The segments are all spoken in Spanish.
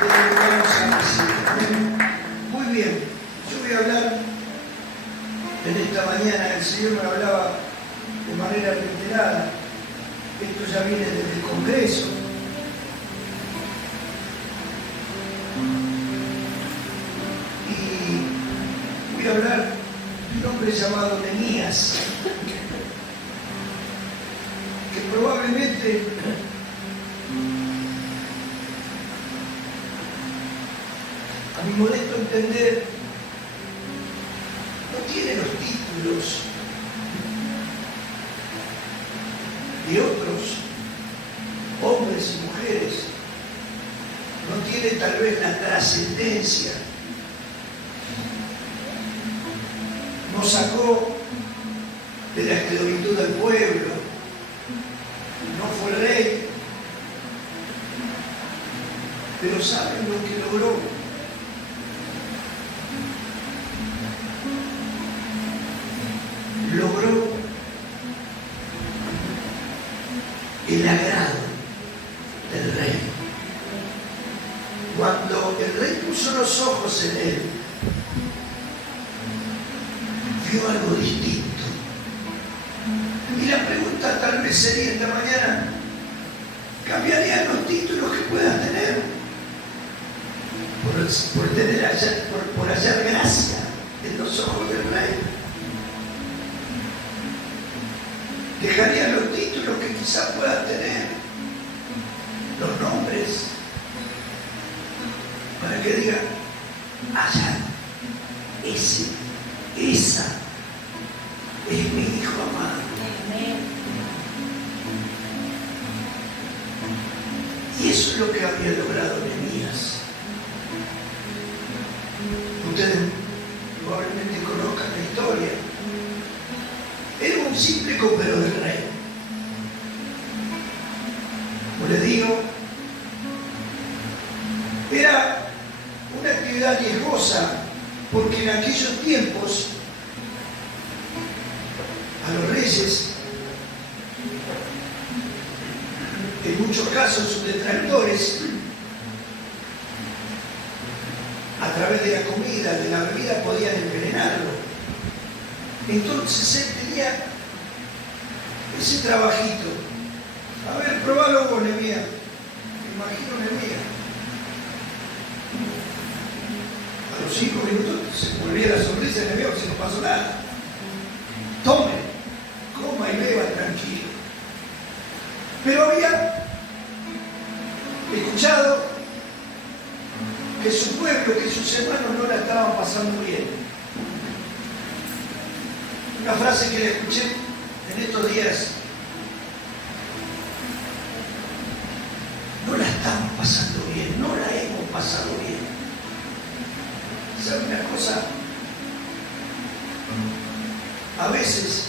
Vamos a decir. Muy bien, yo voy a hablar en esta mañana. El Señor me hablaba de manera reiterada. Esto ya viene desde el Congreso. Y voy a hablar de un hombre llamado Nehemías, que probablemente a mi modesto entender no tiene los títulos de otros hombres y mujeres, no tiene tal vez la trascendencia, no sacó de la esclavitud del pueblo, no fue rey, pero ¿saben lo que logró? Logró el agrado del rey. Cuando el rey puso los ojos en él, vio algo distinto. Y la pregunta tal vez sería esta mañana: ¿cambiarían los títulos que puedas tener por hallar gracia en los ojos del rey? ¿Dejarían los títulos que quizás puedas tener, los nombres, para que digan: allá, esa es mi hijo amado? Y eso es lo que había logrado Nehemías. Ustedes probablemente conozcan la historia. Era un simple copero del rey. Como les digo, era una actividad riesgosa, porque en aquellos tiempos a los reyes, en muchos casos sus detractores, a través de la comida, de la bebida, podían envenenarlo. Entonces él tenía ese trabajito. A ver, probalo vos, Nehemías. Me imagino Nehemías. A los 5 minutos se volvía la sonrisa de Nehemías, que se no pasó nada. Tome, coma y beba tranquilo. Pero había escuchado que su pueblo, que sus hermanos no la estaban pasando bien. Una frase que le escuché en estos días: no la estamos pasando bien, no la hemos pasado bien. ¿Sabe una cosa? A veces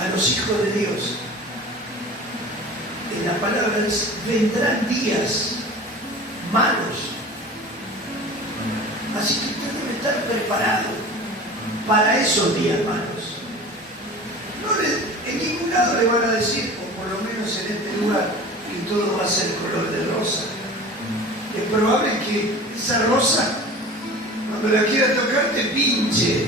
a los hijos de Dios, en la palabra dice, vendrán días malos. Así que usted debe estar preparado para esos días malos. En ningún lado le van a decir, o por lo menos en este lugar, que todo va a ser color de rosa. Es probable que esa rosa, cuando la quiera tocar, te pinche.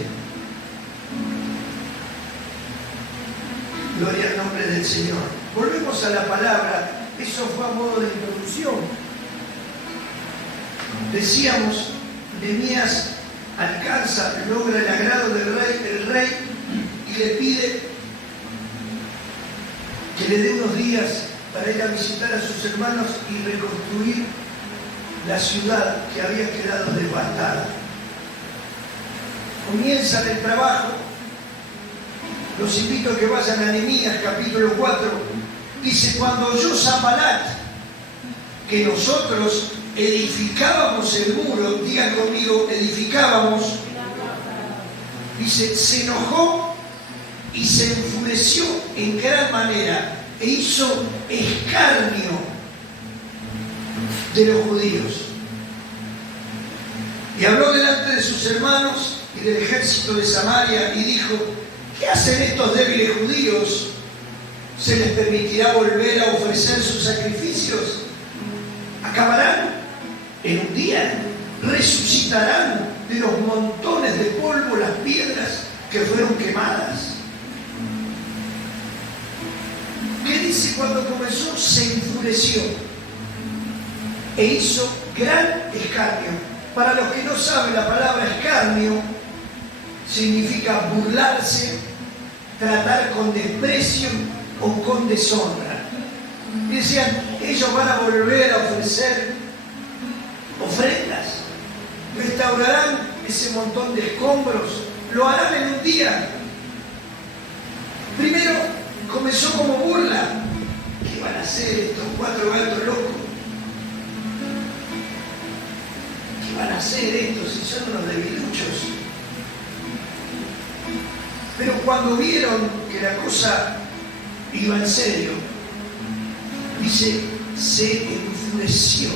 Gloria al nombre del Señor. Volvemos a la palabra. Eso fue a modo de introducción. Decíamos, Nehemías logra el agrado del rey, y le pide que le dé unos días para ir a visitar a sus hermanos y reconstruir la ciudad que había quedado devastada. Comienzan el trabajo. Los invito a que vayan a Nehemías capítulo 4. Dice: cuando oyó Sanbalat que nosotros edificábamos el muro, digan conmigo, edificábamos, dice, se enojó y se enfureció en gran manera e hizo escarnio de los judíos. Y habló delante de sus hermanos y del ejército de Samaria y dijo: ¿qué hacen estos débiles judíos? ¿Se les permitirá volver a ofrecer sus sacrificios? acabarán en un día, resucitarán de los montones de polvo las piedras que fueron quemadas. ¿Qué dice cuando comenzó? Se enfureció e hizo gran escarnio. Para los que no saben, la palabra escarnio significa burlarse, tratar con desprecio o con deshonra. Decían, ellos van a volver a ofrecer ofrendas, restaurarán ese montón de escombros, lo harán en un día. Primero comenzó como burla. ¿Qué van a hacer estos 4 gatos locos? ¿Qué van a hacer estos si son unos debiluchos? Pero cuando vieron que la cosa iba en serio, dice, se enfureció.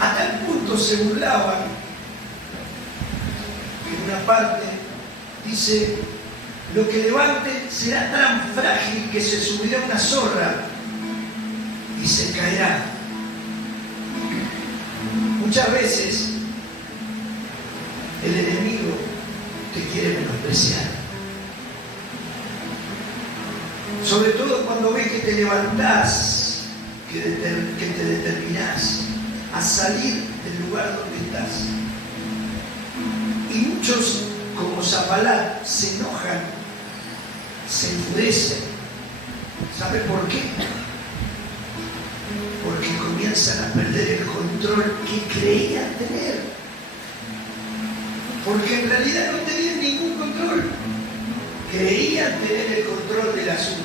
A tal punto se burlaban, que en una parte dice, lo que levante será tan frágil que se subirá una zorra y se caerá. Muchas veces el enemigo te quiere menospreciar. Sobre todo cuando ve que te levantás, que te determinás a salir del lugar donde estás. Y muchos, como Zambalat, se enojan, se enfurecen. ¿Sabe por qué? Porque comienzan a perder el control que creían tener. Porque en realidad no tenían ningún control. Creían tener el control del asunto.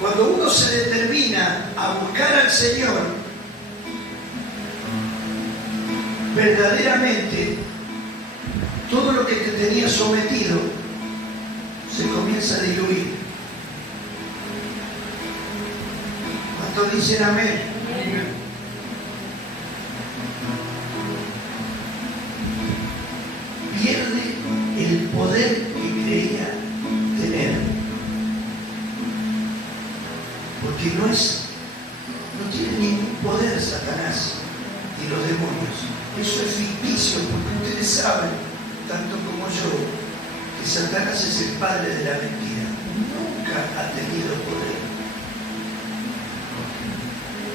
Cuando uno se determina a buscar al Señor, verdaderamente todo lo que te tenía sometido se comienza a diluir. ¿Cuántos dicen amén? Pierde el poder que creía tener. Porque no tiene ningún poder Satanás y los demonios. Eso es ficticio, porque ustedes saben, tanto como yo, que Satanás es el padre de la mentira. Nunca ha tenido poder.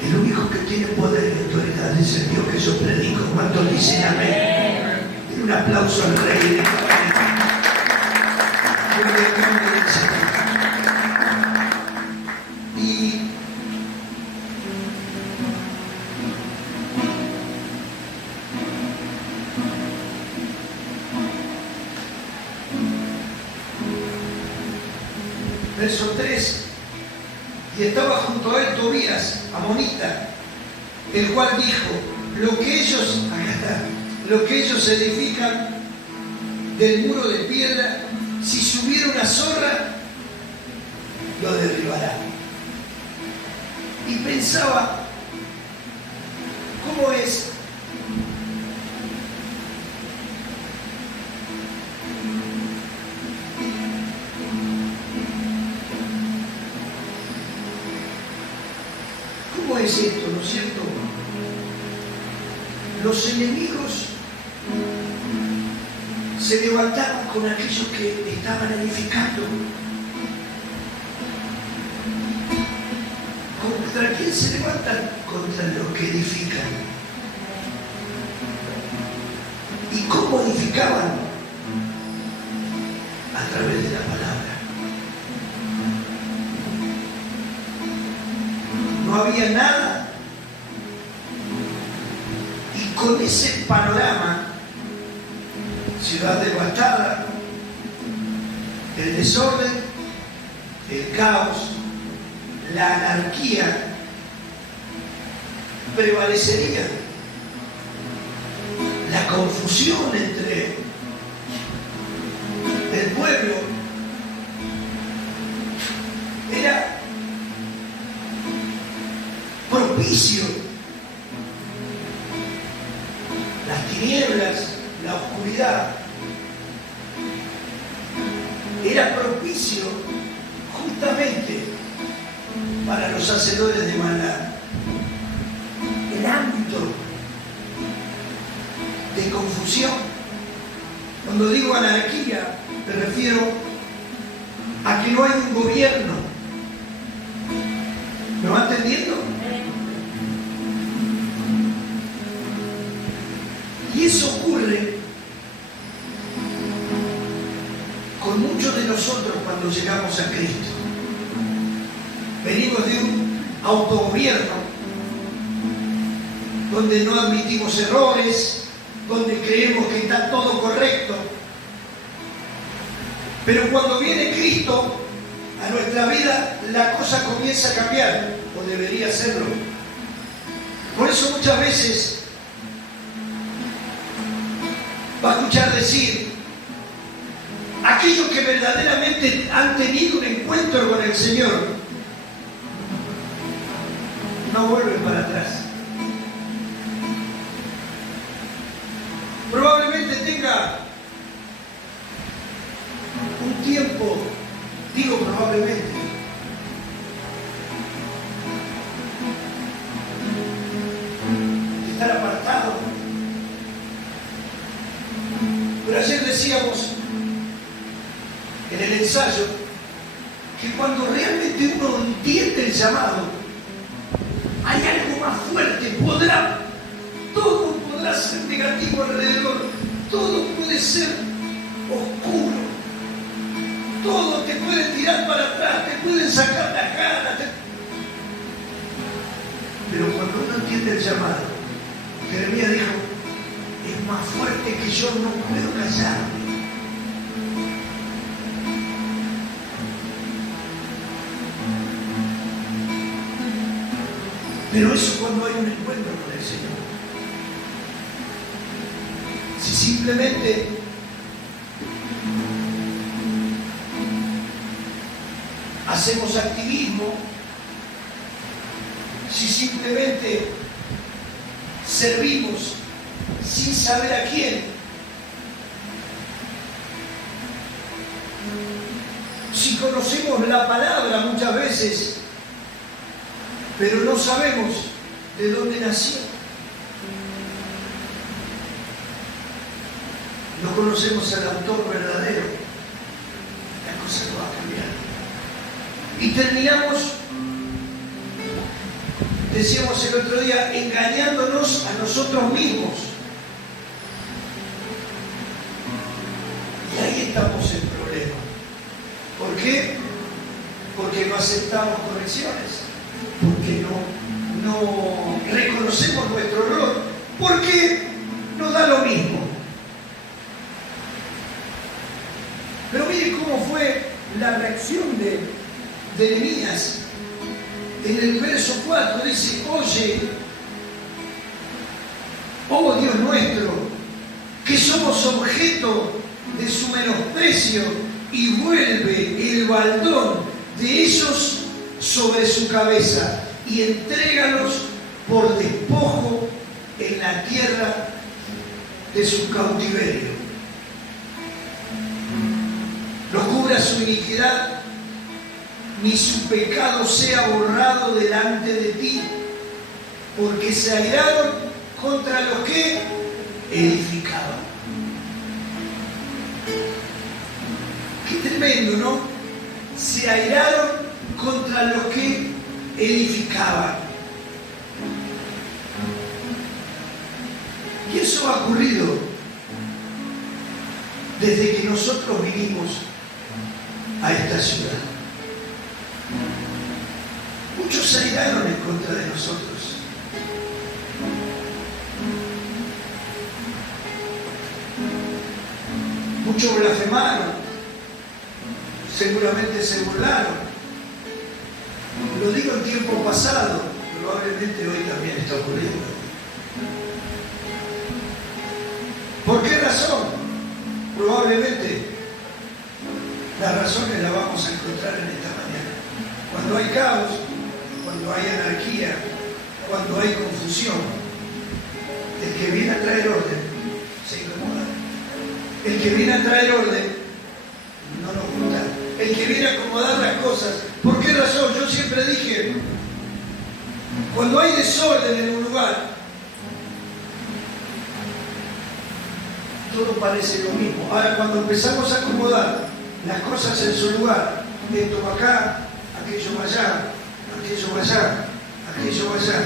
El único que tiene poder y autoridad es el Dios que yo predico. ¿Cuántos dicen amén? Den un aplauso al Rey de Y verso 3, y estaba junto a él Tobías, amonita, el cual dijo, lo que ellos edifican del muro de piedra, si subiera una zorra, lo derribará. Y pensaba, ¿cómo es? ¿Cómo es esto, no es cierto? Los enemigos se levantaron con aquellos que estaban edificando. ¿Contra quién se levantan? Contra los que edifican. ¿Y cómo edificaban? A través de la palabra. No había nada. Y con ese panorama, ciudad devastada, el desorden, el caos, la anarquía prevalecería. La confusión entre el pueblo era propicio. Las tinieblas, la oscuridad, era propicio justamente para los hacedores de maldad. El ámbito de confusión, cuando digo anarquía, me refiero a que no hay un gobierno. ¿Me va entendiendo? Y eso ocurre con muchos de nosotros cuando llegamos a Cristo. Venimos de un autogobierno donde no admitimos errores, donde creemos que está todo correcto. Pero cuando viene Cristo a nuestra vida, la cosa comienza a cambiar, o debería hacerlo. Por eso muchas veces va a escuchar decir, aquellos que verdaderamente han tenido un encuentro con el Señor, no vuelven para atrás. Probablemente tenga un tiempo, digo probablemente, de estar apartado. Pero ayer decíamos en el ensayo que cuando realmente uno entiende el llamado, hay algo más fuerte. Todo podrá ser negativo alrededor, todo puede ser oscuro, todo te puede tirar para atrás, te pueden sacar la cara. Pero cuando uno entiende el llamado, Jeremías dijo, es más fuerte que yo, no puedo callarme. Pero eso cuando hay un encuentro con el Señor. Si simplemente hacemos activismo, si simplemente servimos sin saber a quién, si conocemos la palabra muchas veces, pero no sabemos de dónde nació. No conocemos al autor verdadero. La cosa no va a cambiar. Y terminamos, decíamos el otro día, engañándonos a nosotros mismos. Y ahí estamos en problema. ¿Por qué? Porque no aceptamos correcciones. Porque no reconocemos nuestro error, porque nos da lo mismo. Pero mire cómo fue la reacción de Nehemías. En el verso 4 dice, oye, oh Dios nuestro, que somos objeto de su menosprecio, y vuelve el baldón de ellos sobre su cabeza y entrégalos por despojo en la tierra de su cautiverio. No cubra su iniquidad, ni su pecado sea borrado delante de ti, porque se airaron contra los que edificaban. Qué tremendo, ¿no? Se airaron contra los que edificaban. Y eso ha ocurrido desde que nosotros vinimos a esta ciudad. Muchos se airaron en contra de nosotros. Muchos blasfemaron, seguramente se burlaron. Lo digo en tiempo pasado, probablemente hoy también está ocurriendo. ¿Por qué razón? Probablemente las razones las vamos a encontrar en esta mañana. Cuando hay caos, cuando hay anarquía, cuando hay confusión, el que viene a traer orden se incomoda. El que viene a traer orden no nos gusta. El que viene a acomodar las cosas, ¿por qué razón? Yo siempre dije, cuando hay desorden en un lugar, todo parece lo mismo. Ahora, cuando empezamos a acomodar las cosas en su lugar, esto va acá, aquello va allá, aquello va allá, aquello va allá,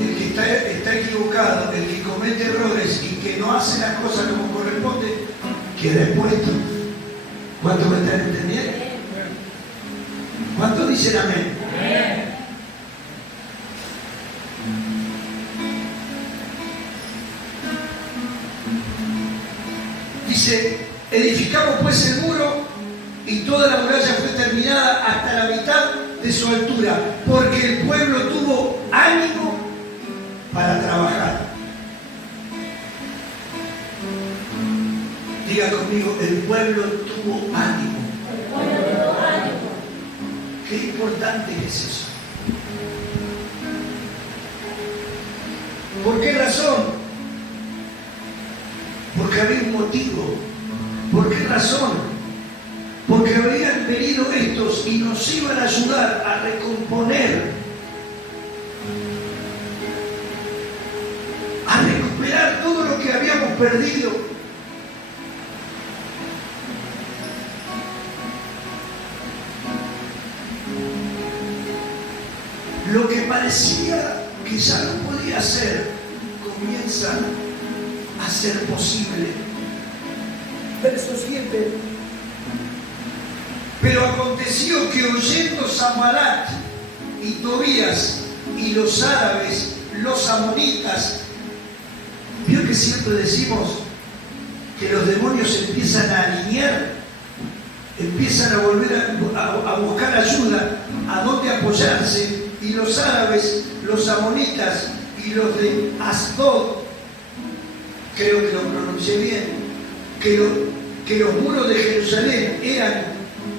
el que está equivocado, el que comete errores y que no hace las cosas como corresponde, queda expuesto. ¿Cuántos me están entendiendo? ¿Cuántos dicen amén? Dice, edificamos pues el muro y toda la muralla fue terminada hasta la mitad de su altura, porque el pueblo tuvo ánimo para trabajar. Diga conmigo, el pueblo tuvo ánimo. Qué importante es eso. ¿Por qué razón? Porque había un motivo. ¿Por qué razón? Porque habían venido estos y nos iban a ayudar a recomponer, a recuperar todo lo que habíamos perdido. Lo que parecía que ya no podía ser, comienza a ser posible. Verso 7. Pero aconteció que oyendo Sanbalat y Tobías y los árabes, los amonitas, vio que siempre decimos que los demonios empiezan a alinear, empiezan a volver a buscar ayuda, a dónde apoyarse, y los árabes, los amonitas y los de Asdod, creo que lo pronuncié bien, que los muros de Jerusalén eran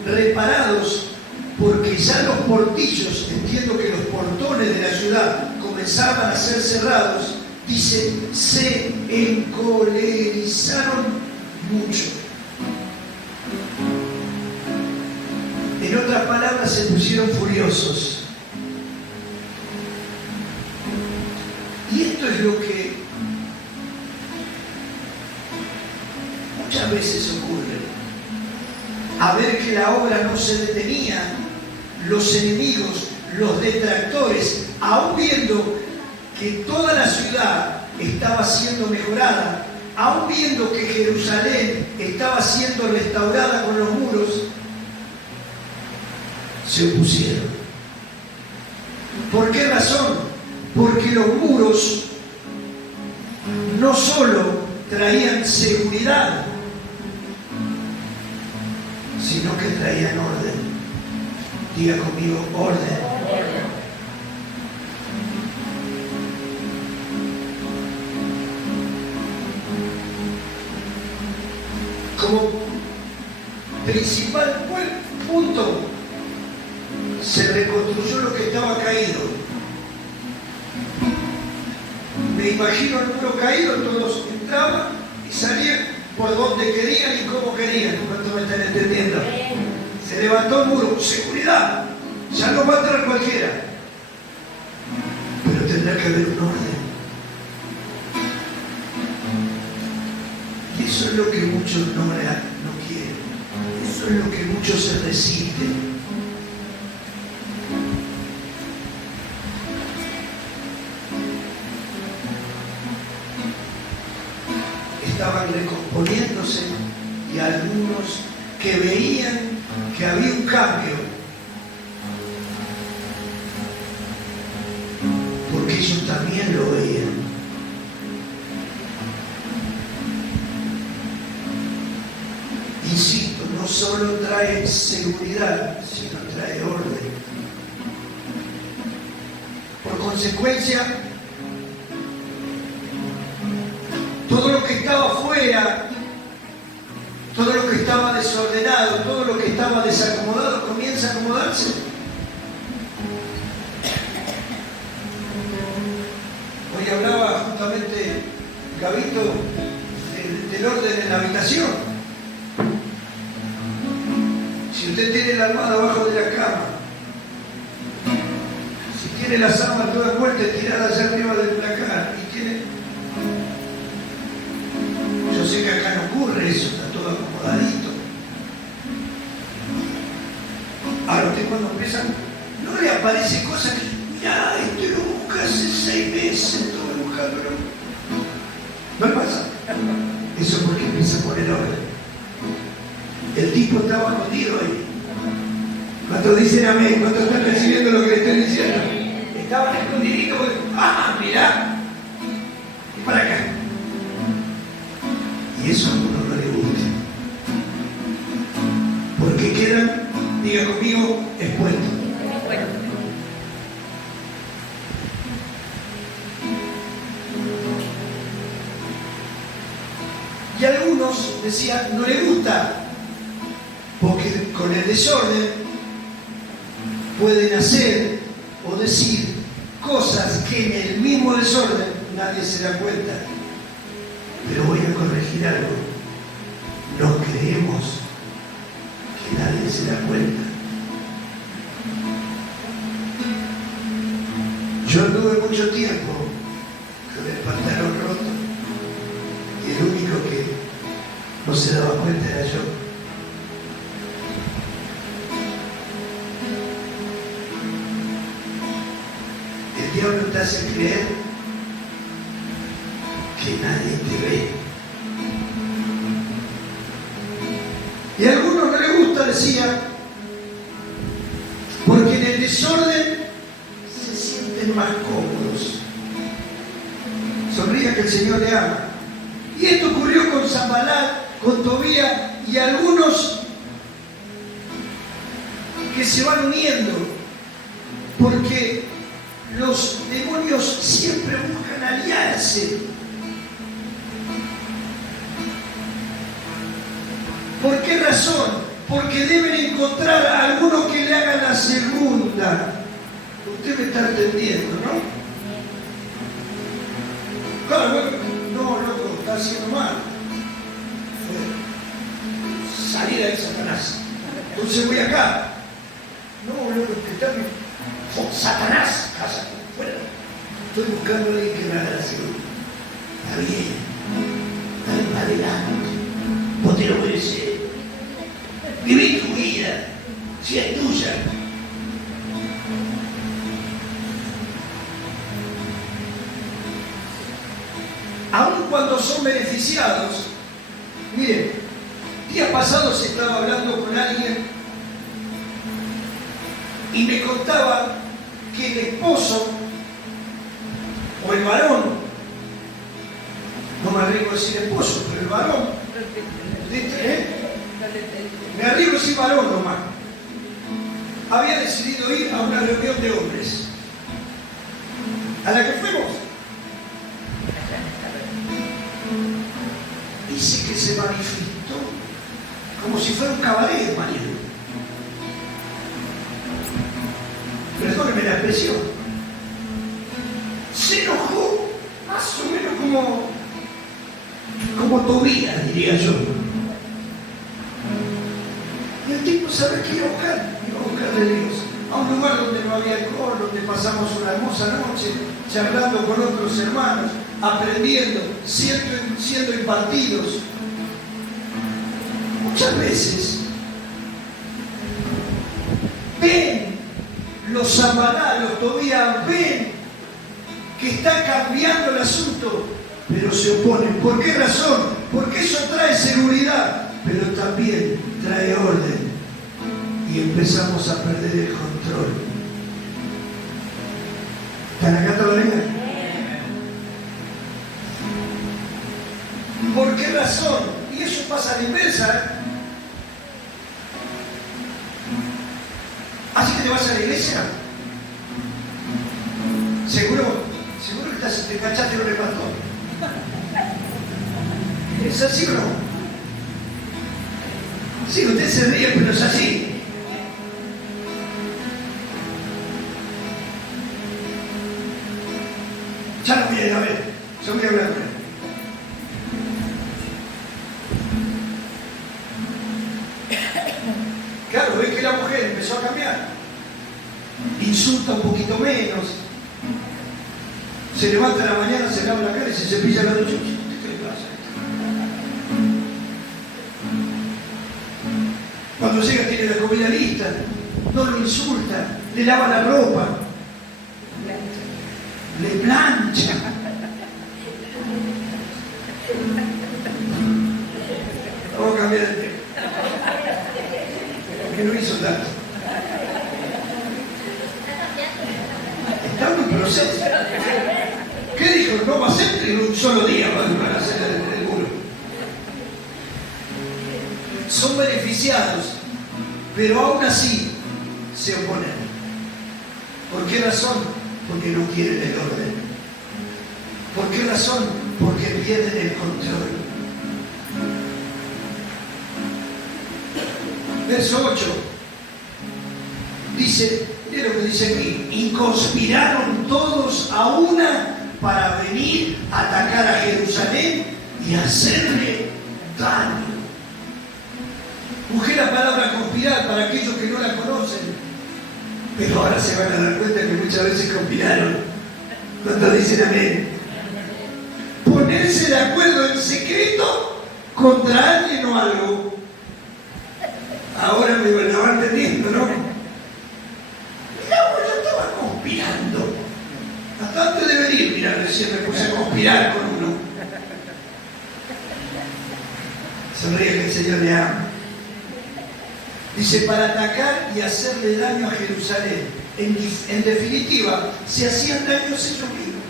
reparados porque ya los portillos, entiendo que los portones de la ciudad comenzaban a ser cerrados, dice, se encolerizaron mucho. En otras palabras, se pusieron furiosos. Y esto es lo que muchas veces ocurre. A ver que la obra no se detenía, los enemigos, los detractores, aún viendo que toda la ciudad estaba siendo mejorada, aún viendo que Jerusalén estaba siendo restaurada con los muros, se opusieron. ¿Por qué razón? Porque los muros no solo traían seguridad, sino que traían orden. Diga conmigo, orden. Como principal punto, se reconstruyó lo que estaba caído. Me imagino el muro caído, todos entraban y salían por donde querían y cómo querían. ¿Cuánto me están entendiendo? Se levantó el muro, seguridad, ya no va a entrar cualquiera, pero tendrá que haber un orden. Y eso es lo que muchos no quieren, eso es lo que muchos se resisten. Estaban recomponiéndose y algunos que veían que había un cambio, porque ellos también lo veían. Insisto, no solo trae seguridad, sino trae orden. Por consecuencia, todo lo que estaba afuera, todo lo que estaba desordenado, todo lo que estaba desacomodado, comienza a acomodarse. Hoy hablaba justamente Gabito del orden en la habitación. Si usted tiene la almohada abajo de la cama tiene la sábana toda vuelta tirada allá arriba del placar, y tiene... Yo sé que acá no ocurre eso, está todo acomodadito. Ahora usted cuando empiezan, no le aparece cosas que, mirá, esto lo busca hace 6 meses, estuve buscándolo. No le pasa. Eso porque empieza a poner orden. El tipo estaba escondido ahí. ¿Cuántos dicen amén? ¿Cuántos están recibiendo lo que le estoy diciendo? Estaban escondiditos porque, mirá, y para acá. Y eso a uno no le gusta. Porque quedan, diga conmigo, expuestos. Y algunos decían, no le gusta, porque con el desorden pueden hacer o decir cosas que en el mismo desorden nadie se da cuenta. Pero voy a corregir algo. No creemos que nadie se da cuenta. Yo anduve mucho tiempo con el pantalón roto y el único que no se daba cuenta era yo. El diablo te hace creer que nadie te ve. Y a algunos no les gusta, decía, porque en el desorden se sienten más cómodos. Sonría que el Señor le ama. Y esto ocurrió con Sanbalat, con Tobías y algunos que se van uniendo, porque los demonios siempre buscan aliarse. ¿Por qué razón? Porque deben encontrar a alguno que le haga la segunda. Usted me está entendiendo, ¿no? Claro, bueno, no, loco, está haciendo mal. Salir ahí, Satanás. Entonces voy acá. No, loco, que está bien. Satanás, casa, fuera. Estoy buscando a alguien que me haga la segunda. Está bien. Dale para adelante. Vos te lo mereces. Viví tu vida, si es tuya. Aun cuando son beneficiados, miren, días pasados estaba hablando con alguien y me contaba que el esposo o el varón, no me arriesgo a decir esposo, pero el varón, me arriesgo a decir varón nomás, había decidido ir a una reunión de hombres, a la que fuimos. Dice que se manifestó como si fuera un cabaret de marido. Perdóneme la expresión. Se enojó más o menos como Tobías, diría yo. Y el tipo sabe que iba a buscar de Dios, a un lugar donde no había alcohol, donde pasamos una hermosa noche, charlando con otros hermanos, aprendiendo, siendo impartidos. Muchas veces ven los Sanbalat, los Tobías, ven que está cambiando el asunto, pero se oponen. ¿Por qué razón? Porque eso trae seguridad, pero también trae orden. Y empezamos a perder el control. ¿Están acá todavía? ¿Por qué razón? Y eso pasa a la inversa. ¿Así que te vas a la iglesia? Seguro que te cachaste con el pastor. ¿Es así o no? Sí, usted se ríe, pero es así. Ya no voy a ir a ver, yo voy a hablar con él. Claro, ve que la mujer empezó a cambiar. insulta un poquito menos, se levanta a la mañana, se lava la cara y se cepilla la noche. ¿Qué le pasa? Cuando llega tiene la comida lista, no lo insulta, le lava la ropa, le plancha. Vamos a cambiar el tema, porque no hizo tanto. Está en un proceso. ¿Qué dijo? No va a ser en un solo día para hacer el muro. Son beneficiados, pero aún así se oponen. ¿Por qué razón? Porque no quieren el orden. ¿Por qué razón? Porque pierden el control. Verso 8 dice, mira lo que dice aquí: y conspiraron todos a una para venir a atacar a Jerusalén y hacerle daño. Busqué la palabra conspirar para aquellos que no la conocen, pero ahora se van a dar cuenta que muchas veces conspiraron. Cuando dicen amén, ponerse de acuerdo en secreto contra alguien o algo. Ahora me la van entendiendo, ¿no? Mirá, yo estaba conspirando. Hasta antes de venir, mirá, recién me puse a conspirar con uno. Sonríe que el Señor le ama. Dice, para atacar y hacerle daño a Jerusalén. En definitiva, se hacían daños ellos mismos.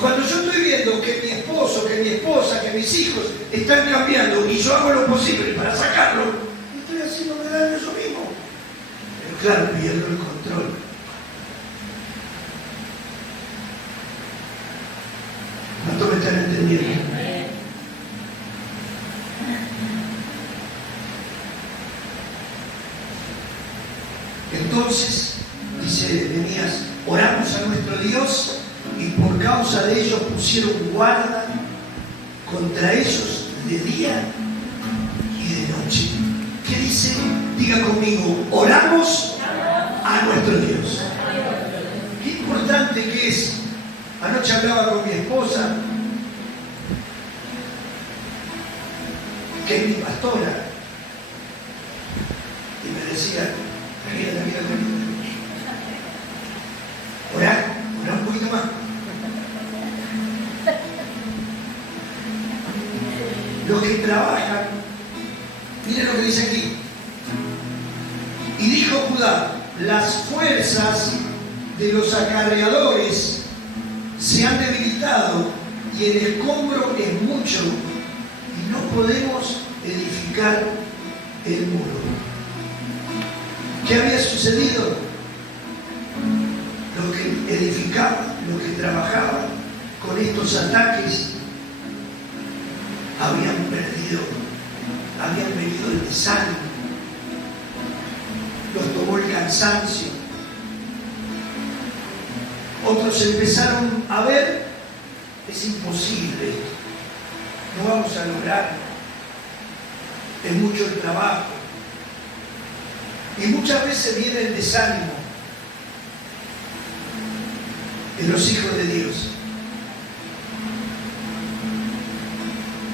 Cuando yo estoy viendo que mi esposo, que mi esposa, que mis hijos están cambiando y yo hago lo posible para sacarlo, estoy haciéndome daño yo mismo. Pero claro, pierdo el control. ¿Cuánto me están entendiendo? Entonces, dice Nehemías, oramos a nuestro Dios y por causa de ellos pusieron guarda contra ellos de día y de noche. ¿Qué dice? Diga conmigo, oramos a nuestro Dios. Qué importante que es. Anoche hablaba con mi esposa, que es mi pastora, y me decía, tranquila, orar un poquito más. Los que trabajan, miren lo que dice aquí. Y dijo Judá, las fuerzas de los acarreadores se han debilitado y el escombro es mucho y no podemos edificar el muro. ¿Qué había sucedido? Los que edificaban, los que trabajaban con estos ataques habían venido el desánimo, los tomó el cansancio. Otros empezaron a ver, es imposible esto, no vamos a lograrlo, es mucho el trabajo. Y muchas veces viene el desánimo de los hijos de Dios.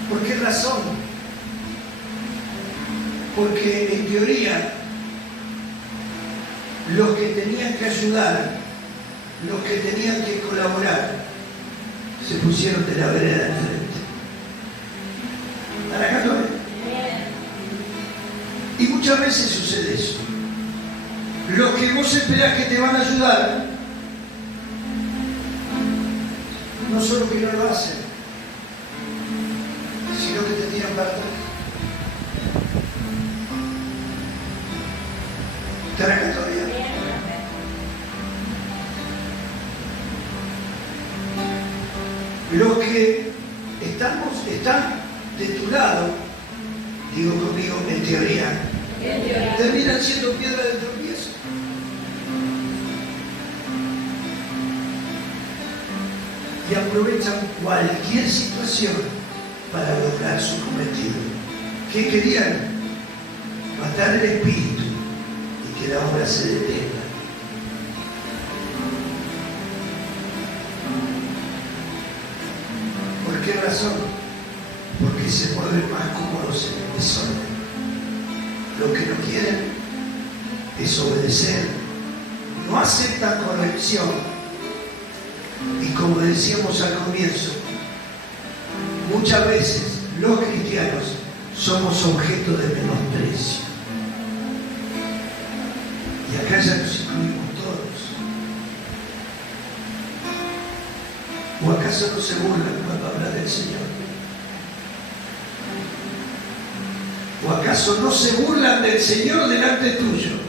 ¿Por qué razón? Porque en teoría los que tenían que ayudar, los que tenían que colaborar, se pusieron de la vereda del frente. ¿Están acá todavía? Y muchas veces sucede eso. Los que vos esperás que te van a ayudar, no solo que no lo hacen, sino que te tiran para atrás. ¿Están acá todavía? Los que están de tu lado, digo conmigo, en teoría, terminan siendo piedra de tropiezo. Y aprovechan cualquier situación para lograr su cometido. ¿Qué querían? Matar el espíritu, que la obra se detenga. ¿Por qué razón? Porque se mueven más cómodos en el desorden. Lo que no quieren es obedecer. No aceptan corrección. Y como decíamos al comienzo, muchas veces los cristianos somos objeto de menosprecio. Y acá ya nos incluimos todos. ¿O acaso no se burlan cuando habla del Señor? ¿O acaso no se burlan del Señor delante tuyo?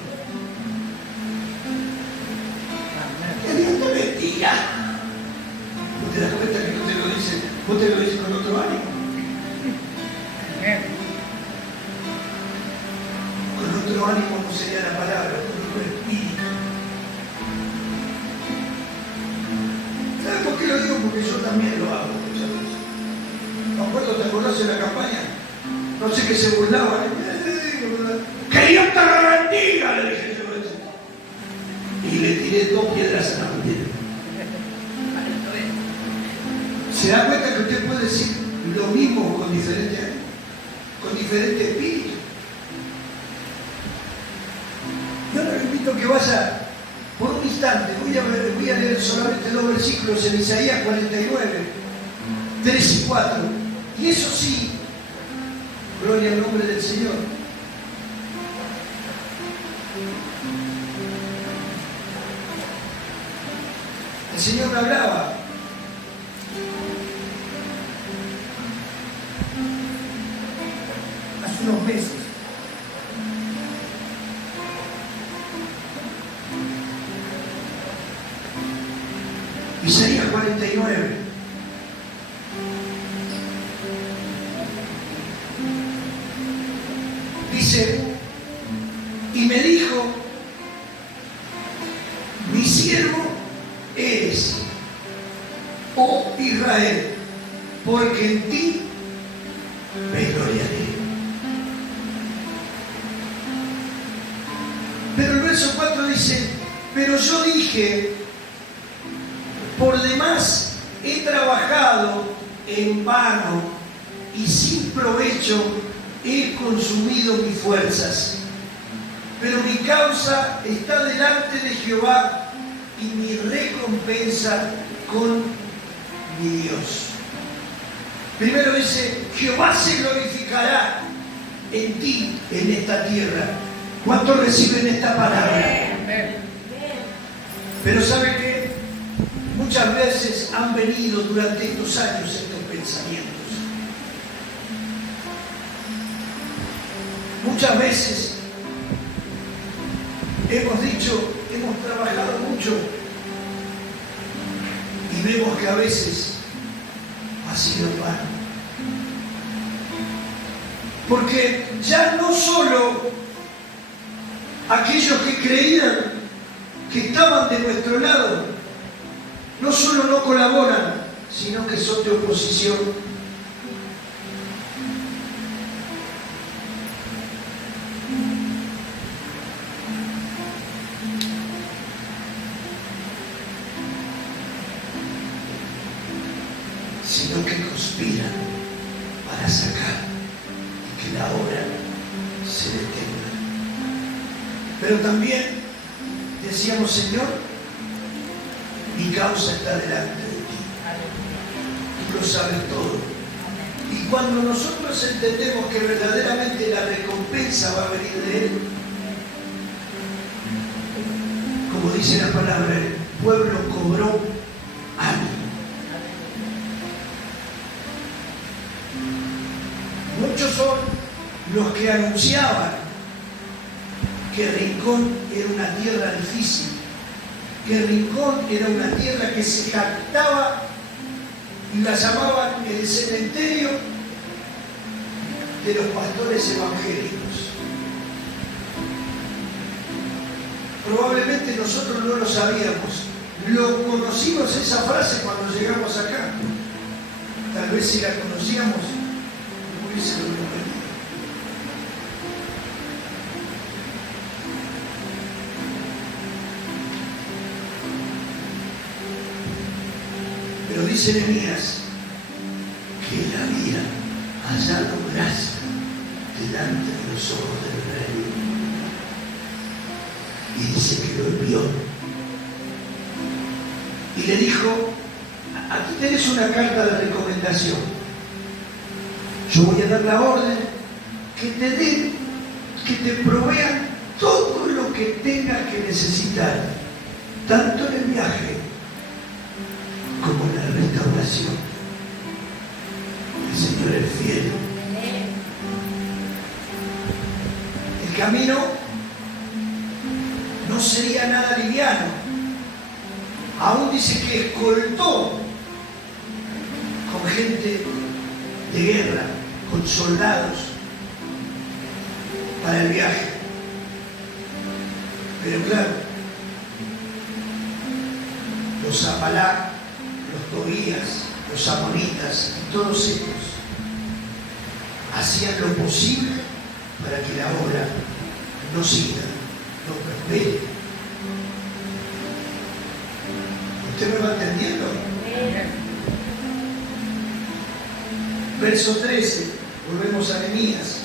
¡Que Dios te bendiga! ¿No te das cuenta que no te lo dicen? Vos te lo dices con otro ánimo. Con otro ánimo no sería la palabra, con otro espíritu. ¿Sabes por qué lo digo? Porque yo también lo hago muchas veces. ¿No acuerdo? ¿Te acordás de la campaña? No sé qué se burlaban. ¡Que Dios te bendiga! Le dije yo eso. Y le tiré 2 piedras a la bandera. ¿Se da cuenta que usted puede decir lo mismo con diferente espíritu? Yo le invito que vaya por un instante. Voy a leer solamente 2 versículos en Isaías 49, 3 y 4. Y eso sí, gloria al nombre del Señor. El Señor me hablaba. Hace unos meses. Isaías 49. Dice, y me dijo, mi siervo eres, oh Israel, porque en ti me gloriaré. Pero el verso 4 dice, pero yo dije, por demás he trabajado en vano y sin provecho he consumido mis fuerzas. Pero mi causa está delante de Jehová y mi recompensa con mi Dios. Primero dice, Jehová se glorificará en ti, en esta tierra. ¿Cuántos reciben esta palabra? Pero ¿sabe qué? Muchas veces han venido durante estos años estos pensamientos. Muchas veces hemos dicho, hemos trabajado mucho y vemos que a veces ha sido vano. Porque ya no solo aquellos que creían que estaban de nuestro lado, no solo no colaboran, sino que son de oposición. Sino que conspiran para sacar y que la obra se detenga. Pero también decíamos, Señor, mi causa está delante de ti. Tú lo sabes todo. Y cuando nosotros entendemos que verdaderamente la recompensa va a venir de Él, como dice la palabra, el pueblo cobró ánimo. Muchos son los que anunciaban que Rincón era una tierra difícil, que Rincón era una tierra que se jactaba y la llamaban el cementerio de los pastores evangélicos. Probablemente nosotros no lo sabíamos, lo conocimos esa frase cuando llegamos acá. Tal vez si la conocíamos, no hubiésemos venido. dice Nehemías que él había hallado gracia delante de los ojos del rey. Y dice que lo envió. Y le dijo: aquí tenés una carta de recomendación. Yo voy a dar la orden que te den, que te provean todo lo que tengas que necesitar, tanto en el viaje como en la restauración. El Señor es fiel. El camino no sería nada liviano. Aún dice que escoltó con gente de guerra, con soldados para el viaje. Pero claro, los Zambalá, los Tobías, los amonitas y todos estos hacían lo posible para que la obra no siga, no prospere. ¿Usted me va entendiendo? Verso 13, volvemos a Nehemías.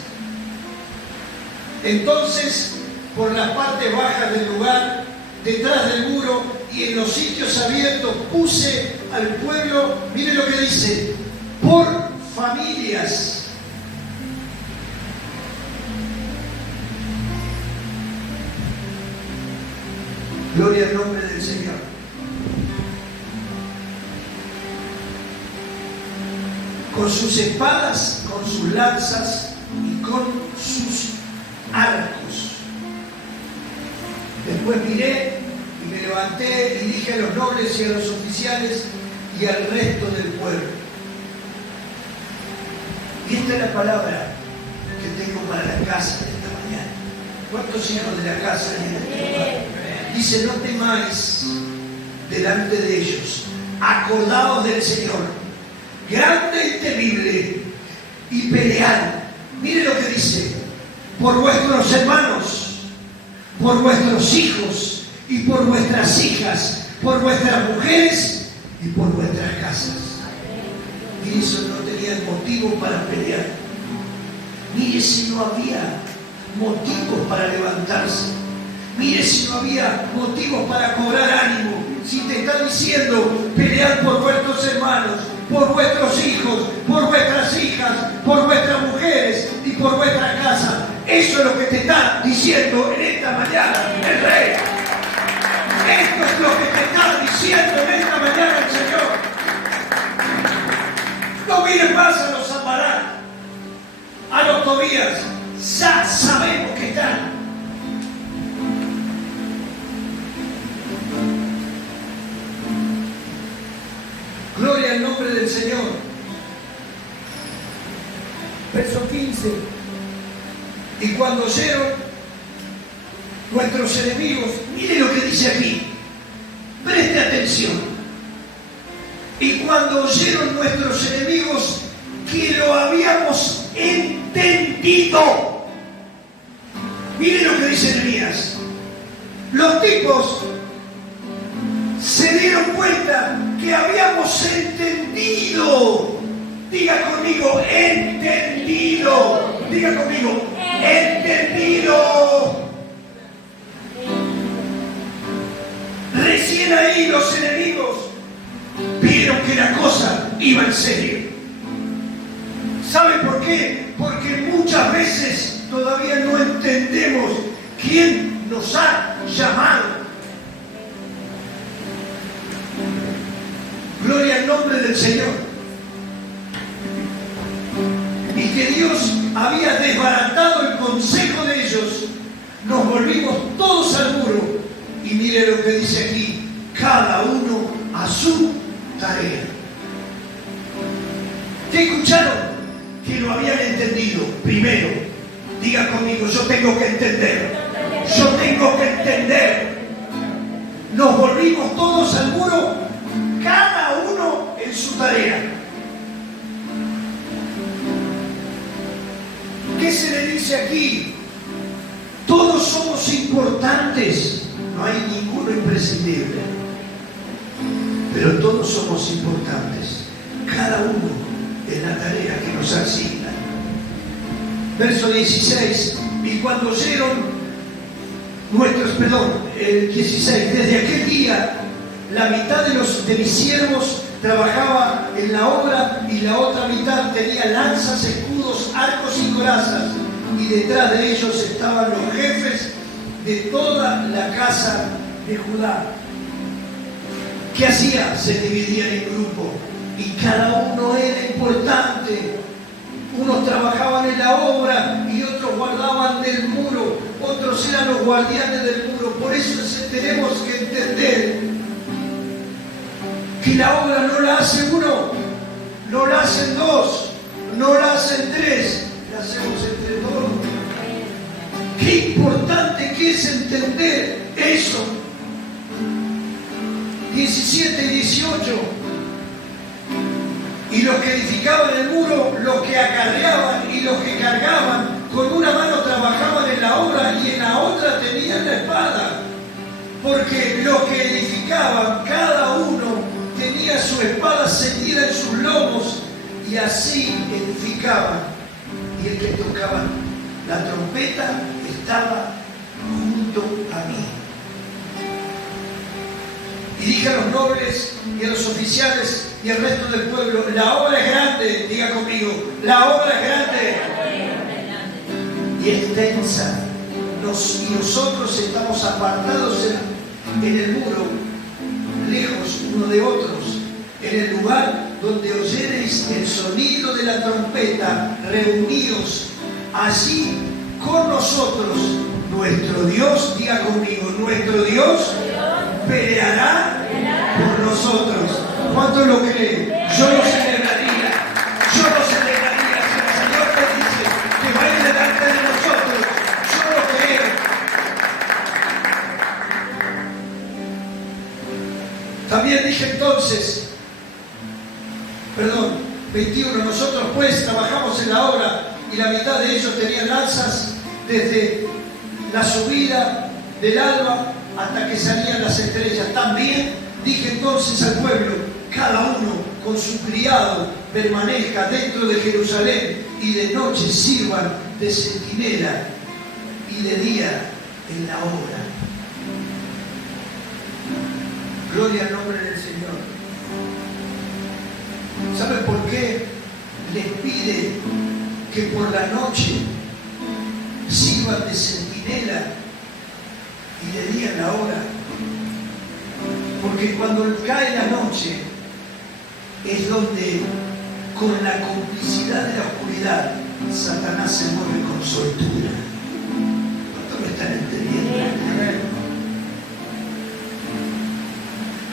Entonces, por las partes bajas del lugar, detrás del muro y en los sitios abiertos, puse al pueblo, mire lo que dice, por familias. Gloria al nombre del Señor. Con sus espadas, con sus lanzas y con sus arcos. Después miré y me levanté y dije a los nobles y a los oficiales y al resto del pueblo. Y esta es la palabra que tengo para la casa de esta mañana. ¿Cuántos hijos de la casa hay en este lugar? Dice: no temáis delante de ellos, acordaos del Señor, grande y temible, y pelead. Mire lo que dice: por vuestros hermanos, por vuestros hijos y por vuestras hijas, por vuestras mujeres y por vuestras casas. Mire, eso no tenían motivo para pelear. Mire si no había motivos para levantarse. Mire si no había motivos para cobrar ánimo. Si te está diciendo: pelead por vuestros hermanos, por vuestros hijos, por vuestras hijas, por vuestras mujeres y por vuestra casa. Eso es lo que te está diciendo en esta mañana el Rey. Esto es lo que te está diciendo en esta mañana el Señor. No mires más a los Zambalá, a los Tobías. Ya sabemos que están. Gloria al nombre del Señor. Verso 15. Y cuando oyeron nuestros enemigos, mire lo que dice aquí, preste atención. Y cuando oyeron nuestros enemigos que lo habíamos entendido, mire lo que dice Nehemías. Los tipos se dieron cuenta que habíamos entendido. Diga conmigo: entendido. Diga conmigo: entendido. Recién ahí los enemigos vieron que la cosa iba en serio. ¿Sabe por qué? Porque muchas veces todavía no entendemos quién nos ha llamado. Gloria al nombre del Señor. Y que Dios había desbaratado el consejo de ellos, nos volvimos todos al muro. Y mire lo que dice aquí: cada uno a su tarea. ¿Qué escucharon? Que lo habían entendido. Primero, diga conmigo: yo tengo que entender. Yo tengo que entender. Nos volvimos todos al muro, cada uno en su tarea. ¿Qué se le dice aquí? Todos somos importantes, no hay ninguno imprescindible. pero todos somos importantes, cada uno en la tarea que nos asigna. Verso 16, y cuando oyeron el 16, desde aquel día la mitad de mis siervos trabajaba en la obra y la otra mitad tenía lanzas, escudos, arcos y corazas, y detrás de ellos estaban los jefes de toda la casa de Judá. ¿Qué hacía? Se dividían en grupo y cada uno era importante. Unos trabajaban en la obra y otros guardaban del muro, otros eran los guardianes del muro. Por eso tenemos que entender que la obra no la hace uno, no la hacen dos, no la hacen tres, la hacemos entre todos. Qué importante que es entender eso. 17 y 18. Y los que edificaban el muro, los que acarreaban y los que cargaban, con una mano trabajaban en la obra y en la otra tenían la espada. Porque los que edificaban, cada uno tenía su espada ceñida en sus lomos y así edificaban. Y el que tocaba la trompeta estaba junto a mí. Y dije a los nobles y a los oficiales y al resto del pueblo, la obra es grande, diga conmigo, la obra es grande y extensa. Y nosotros estamos apartados en el muro, lejos uno de otros, en el lugar donde oyereis el sonido de la trompeta, reunidos allí con nosotros. Nuestro Dios, diga conmigo, nuestro Dios peleará por nosotros. ¿Cuánto lo creen? Yo lo celebraría. Yo lo celebraría si el Señor te dice que va a ir delante de nosotros. Yo lo creo. También dije entonces, 21, nosotros pues trabajamos en la obra y la mitad de ellos tenían lanzas desde la subida del alba hasta que salían las estrellas. También dije entonces al pueblo, cada uno con su criado permanezca dentro de Jerusalén y de noche sirvan de centinela y de día en la obra. Gloria al nombre del Señor. ¿Saben por qué les pide que por la noche sirvan de centinela y de día en la hora? Porque cuando cae la noche es donde, con la complicidad de la oscuridad, Satanás se mueve con soltura. ¿Cuánto me están entendiendo?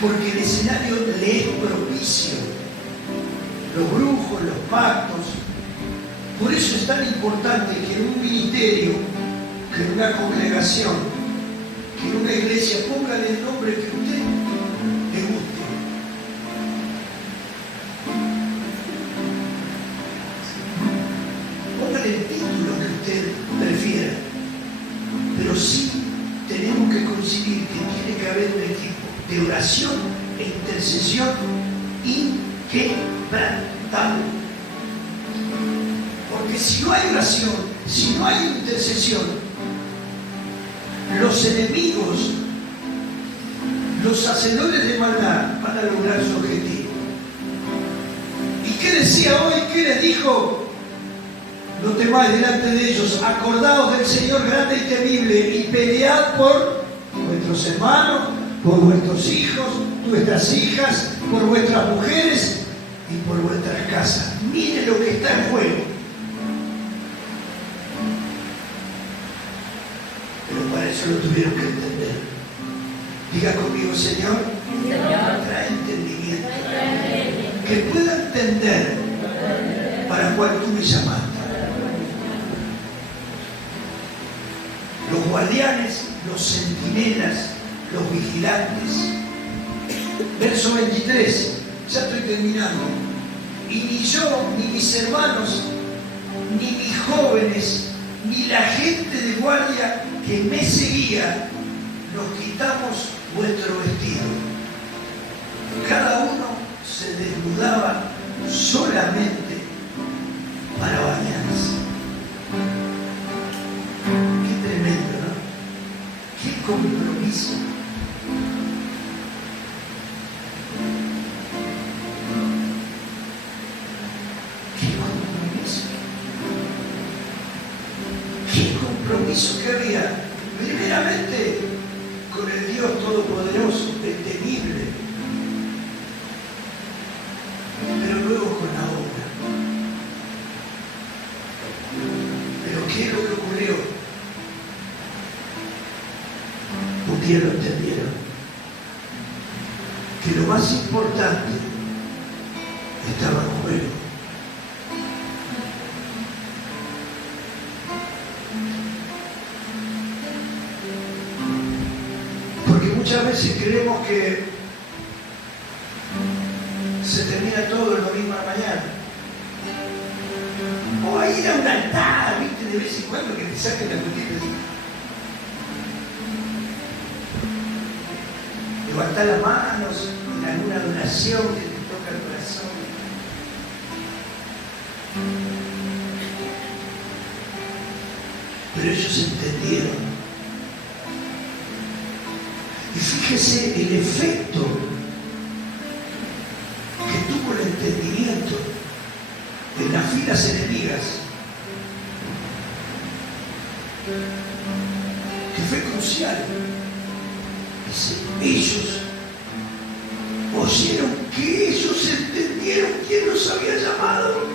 Porque el escenario le es propicio. Los brujos, los pactos. Por eso es tan importante que en un ministerio, que en una congregación, que en una iglesia, póngale el nombre que usted le guste. Póngale el título que usted prefiera. Pero sí tenemos que coincidir que tiene que haber un equipo de oración e intercesión inquebrantable. Porque si no hay oración, si no hay intercesión, los enemigos, los hacedores de maldad van a lograr su objetivo. ¿Y qué decía hoy? ¿Qué les dijo? No temáis delante de ellos, acordaos del Señor grande y temible y pelead por vuestros hermanos, por vuestros hijos, vuestras hijas, por vuestras mujeres y por vuestras casas. Mire lo que está en juego. Pero para eso lo tuvieron que entender. Diga conmigo, Señor, trae entendimiento. Que pueda entender para cuál tú me llamaste. Los guardianes, los centinelas, los vigilantes. Verso 23, ya estoy terminando. Y ni yo, ni mis hermanos, ni mis jóvenes, ni la gente de guardia que me seguía, nos quitamos vuestro vestido. cada uno se desnudaba solamente para bañarse. Qué tremendo, ¿no? Qué compromiso. Qué compromiso. Qué compromiso que había, primeramente con el Dios Todopoderoso, el temible, pero luego con la obra. Pero ¿qué es lo que ocurrió? Un día lo entendieron, que lo más importante estaba en juego. Porque muchas veces creemos que se termina todo el domingo a la mañana. O a ir a un altar, ¿viste? De vez en cuando que te saquen la cuestión así. Levantar las manos en alguna donación que te toca el corazón. Pero ellos entendieron. Y fíjese el efecto que tuvo el entendimiento en las filas enemigas, que fue crucial. Dice, ellos oyeron que ellos entendieron quién los había llamado.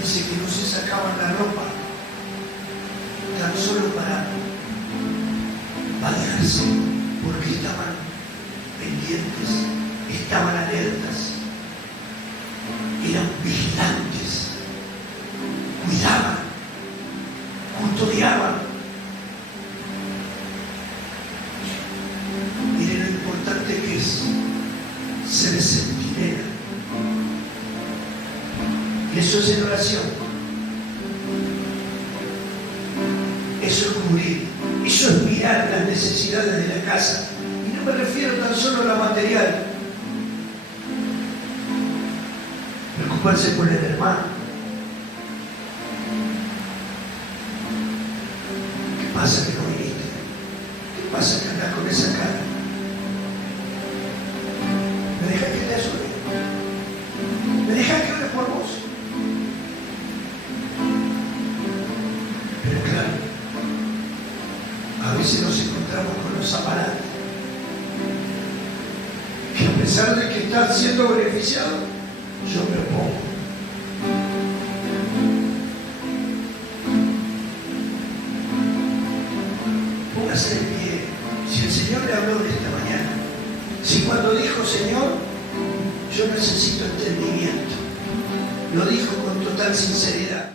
Dice que no se sacaban la ropa tan solo para bañarse, porque estaban pendientes, estaban alertas, eran vigilantes, cuidaban, custodiaban. Miren lo importante que es ser centinela. Y eso es en oración. Eso es cubrir. Eso es mirar las necesidades de la casa. Y no me refiero tan solo a la material. Preocuparse por el hermano. ¿Qué pasa que no viniste? ¿Qué pasa que andas con esa cara? ¿Me dejas que te ayude? ¿Me dejas que ore por vos? Pero claro, a veces nos encontramos con los aparatos que a pesar de que están siendo beneficiados, yo me opongo. Póngase de pie. Si el Señor le habló de esta mañana, si cuando dijo Señor, yo necesito entendimiento, lo dijo con total sinceridad.